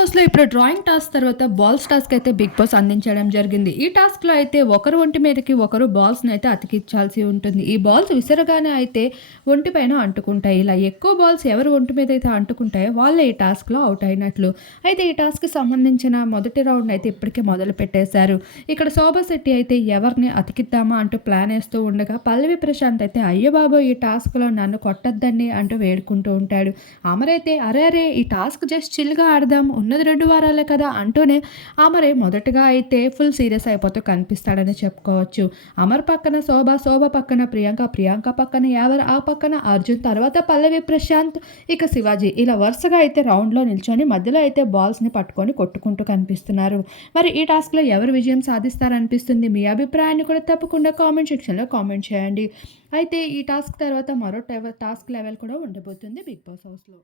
హౌస్లో ఇప్పుడు drawing task తర్వాత బాల్స్ టాస్క్ అయితే బిగ్ బాస్ అందించడం జరిగింది. ఈ టాస్క్లో అయితే ఒకరు ఒంటి మీదకి ఒకరు బాల్స్ని అయితే అతికించాల్సి ఉంటుంది. ఈ బాల్స్ విసరగానే అయితే ఒంటి పైన అంటుకుంటాయి. ఇలా ఎక్కువ బాల్స్ ఎవరు ఒంటి మీద అయితే అంటుకుంటాయో వాళ్ళే ఈ టాస్క్లో అవుట్ అయినట్లు. అయితే ఈ టాస్క్కి సంబంధించిన మొదటి రౌండ్ అయితే ఇప్పటికే మొదలు పెట్టేశారు. ఇక్కడ శోభా శెట్టి అయితే ఎవరిని అతికిద్దామా అంటూ ప్లాన్ వేస్తూ ఉండగా పల్లవి ప్రశాంత్ అయితే అయ్యో బాబు ఈ టాస్క్లో నన్ను కొట్టద్దండి అంటూ వేడుకుంటూ ఉంటాడు. అమరైతే అరే అరే ఈ టాస్క్ జస్ట్ చిల్గా ఆడదాం ఉన్నది రెండు వారాలే కదా అంటూనే అమరే మొదటగా అయితే ఫుల్ సీరియస్ అయిపోతూ కనిపిస్తాడని చెప్పుకోవచ్చు. అమర్ పక్కన శోభ శోభ పక్కన ప్రియాంక ప్రియాంక పక్కన యావర్ ఆ పక్కన అర్జున్ తర్వాత పల్లవి ప్రశాంత్. ఇక శివాజీ ఇలా వరుసగా అయితే రౌండ్లో నిల్చొని మధ్యలో అయితే బాల్స్ని పట్టుకొని కొట్టుకుంటూ కనిపిస్తున్నారు. మరి ఈ టాస్క్లో ఎవరు విజయం సాధిస్తారనిపిస్తుంది? మీ అభిప్రాయాన్ని కూడా తప్పకుండా కామెంట్ సెక్షన్లో కామెంట్ చేయండి. అయితే ఈ టాస్క్ తర్వాత మరో టాస్క్ లెవెల్ కూడా ఉండబోతుంది బిగ్ బాస్ హౌస్లో.